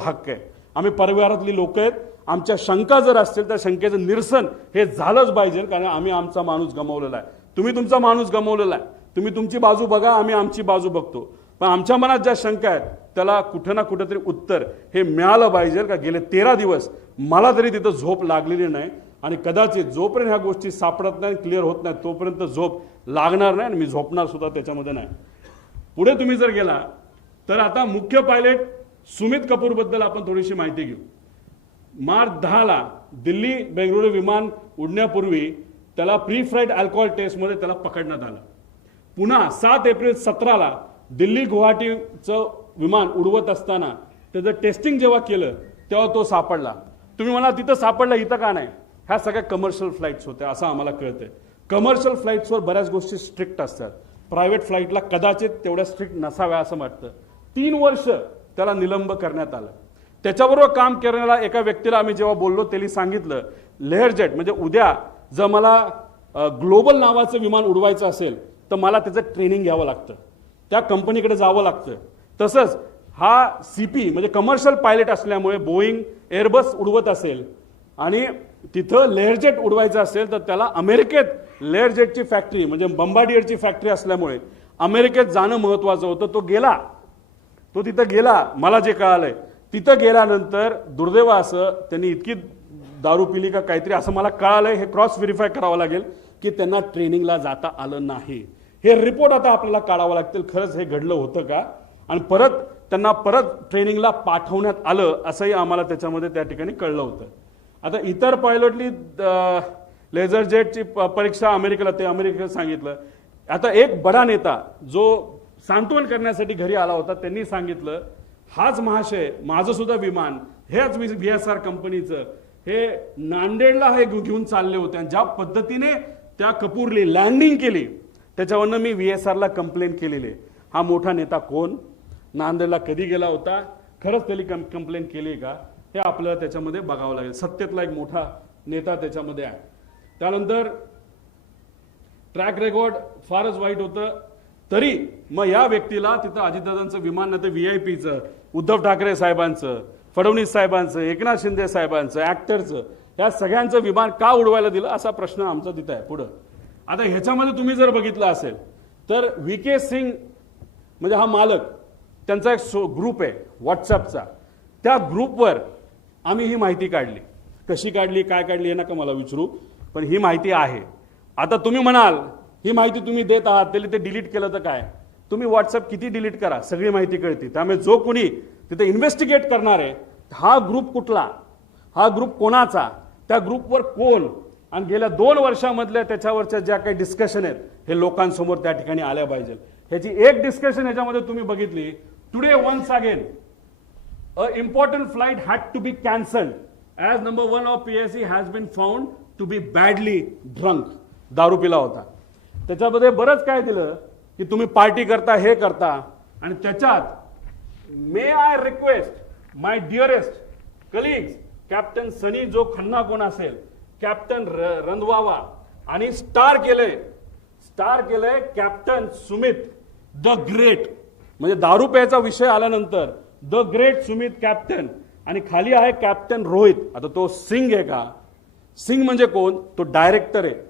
हक्क आहे। आम्ही परिवारातली लोक आहेत, आमच्या शंका जर असतील तर शंकेचं निरसन हे झालंच पाहिजे, कारण आम्ही आमचा माणूस गमावलेला आहे, तुम्ही तुमचा माणूस गमावलेला आहे। तुम्ही तुमची बाजू बघा, आम्ही आमची बाजू बघतो, पण आमच्या मनात ज्या शंका आहेत त्याला कुठे ना कुठेतरी उत्तर हे मिळालं पाहिजे। का गेले 13 दिवस मला तरी तिथं झोप लागलेली नाही, आणि कदाचित जोपर्यंत ह्या गोष्टी सापडत नाही, क्लिअर होत नाही, तोपर्यंत झोप लागणार नाही, आणि मी झोपणार सुद्धा त्याच्यामध्ये नाही। पुढे तुम्ही जर गेला तर आता मुख्य पायलट सुमित कपूर बद्दल आपण थोडीशी माहिती घेऊ। मार्च 10 ला दिल्ली बेंगळुरू विमान उडण्यापूर्वी त्याला प्री फ्लाइट अल्कोहोल टेस्ट मध्ये त्याला पकडण्यात आलं। पुन्हा 7 एप्रिल 17 ला दिल्ली गुवाहाटीचं विमान उडवत असताना त्याचं टेस्टिंग जेव्हा केलं तेव्हा तो सापडला। तुम्ही म्हणा तिथं सापडला, इथं का नाही? ह्या सगळ्या कमर्शियल फ्लाइट्स होत्या असं आम्हाला कळतंय। कमर्शियल फ्लाइट्सवर बऱ्याच गोष्टी स्ट्रिक्ट असतात, प्रायव्हेट फ्लाइटला कदाचित तेवढ्या स्ट्रिक्ट नसाव्या असं वाटतं। 3 वर्ष त्याला निलंब करण्यात आलं। त्याच्याबरोबर काम करणाऱ्या एका व्यक्तीला आम्ही जेव्हा बोललो त्यांनी सांगितलं, लेअरजेट म्हणजे उद्या जर मला ग्लोबल नावाचं विमान उडवायचं असेल तर मला त्याचं ट्रेनिंग घ्यावं लागतं, त्या कंपनीकडे जावं लागतं। तसंच हा सीपी म्हणजे कमर्शियल पायलट असल्यामुळे बोईंग एअरबस उडवत असेल आणि तिथं लेअरजेट उडवायचं असेल तर त्याला अमेरिकेत लेअरजेटची फॅक्टरी म्हणजे बंबार्डियरची फॅक्टरी असल्यामुळे अमेरिकेत जाणं महत्त्वाचं होतं। तो तिथं गेला, मला जे कळालंय तिथं गेल्यानंतर दुर्दैव असं त्यांनी इतकी दारू पिली का काहीतरी असं मला कळालंय, हे क्रॉस व्हेरीफाय करावं लागेल की त्यांना ट्रेनिंगला जाता आलं नाही। हे रिपोर्ट आता आपल्याला काढावं लागतील, खरंच हे घडलं होतं का, आणि त्यांना परत ट्रेनिंगला पाठवण्यात आलं असंही आम्हाला त्याच्यामध्ये त्या ठिकाणी कळलं होतं। आता इतर पायलटली लेझर जेटची परीक्षा अमेरिकेला, ते अमेरिकेला सांगितलं। आता एक बडा नेता जो सांत्वन करण्यासाठी घरी आला होता त्यांनी सांगितलं, हाच महाशय माझं सुद्धा विमान हेच VSR कंपनीचं हे नांदेडला हे घेऊन चालले होते, आणि ज्या पद्धतीने त्या कपूरली लँडिंग केली त्याच्यावरनं मी VSRला कंप्लेंट केलेली। हा मोठा नेता कोण, नांदेडला कधी गेला होता, खरंच त्यांनी कंप्लेंट केली का, हे आपल्याला त्याच्यामध्ये बघावं लागेल। सत्तेतला एक मोठा नेता त्याच्यामध्ये आहे। त्यानंतर ट्रॅक रेकॉर्ड फारच वाईट होतं, तरी मग या व्यक्तीला तिथं अजितदादांचं विमान नाही तर VIPचं, उद्धव ठाकरे साहेबांचं, फडणवीस साहेबांचं, एकनाथ शिंदे साहेबांचं, ऍक्टरचं, या सगळ्यांचं विमान का उडवायला दिलं असा प्रश्न आमचा तिथं आहे। पुढं आता ह्याच्यामध्ये तुम्ही जर बघितलं असेल तर VK सिंग म्हणजे हा मालक, त्यांचा एक ग्रुप आहे व्हॉट्सअपचा, त्या ग्रुपवर आम्ही ही माहिती काढली। कशी काढली, काय काढली हे नका मला विचारू, पण ही माहिती आहे। आता तुम्ही म्हणाल ही माहिती तुम्ही देत आहात त्याला ते डिलीट केलं तर काय, तुम्ही व्हॉट्सअप किती डिलीट करा सगळी माहिती कळते। त्यामुळे जो कोणी तिथे इन्व्हेस्टिगेट करणार आहे, हा ग्रुप कुठला, हा ग्रुप कोणाचा, त्या ग्रुपवर कोण, आणि गेल्या 2 वर्षामधल्या त्याच्यावरच्या ज्या काही डिस्कशन आहेत हे लोकांसमोर त्या ठिकाणी आल्या पाहिजे। ह्याची एक डिस्कशन ह्याच्यामध्ये तुम्ही बघितली, today once again a important flight had to be cancelled as number 1 of PSC has been found to be badly drunk, दारू पिला होता। त्याच्यामध्ये बरंच काय दिलं की तुम्ही पार्टी करता, हे करता, आणि त्याच्यात may I request my dearest colleagues captain Sunny जो खन्ना कोण असेल, कॅप्टन रंधवावा, आणि स्टार केलंय कॅप्टन सुमित द ग्रेट, म्हणजे दारू प्यायचा विषय आल्यानंतर द ग्रेट सुमित कॅप्टन, आणि खाली आहे कॅप्टन रोहित। आता तो सिंग आहे का, सिंग म्हणजे कोण, तो डायरेक्टर आहे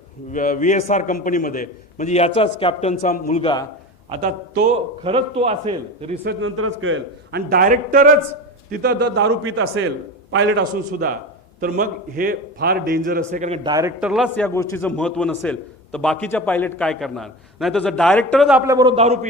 VSR कंपनीमध्ये, म्हणजे याचाच कॅप्टनचा मुलगा। आता तो खरंच तो असेल रिसर्च नंतरच कळेल, आणि डायरेक्टरच तिथं दारू पित असेल पायलट असून सुद्धा, तर मग हे फार डेंजरस आहे, कारण डायरेक्टरलाच या गोष्टीचं महत्त्व नसेल तर बाकीच्या पायलट काय करणार, नाही तर जर डायरेक्टरच आपल्याबरोबर दारू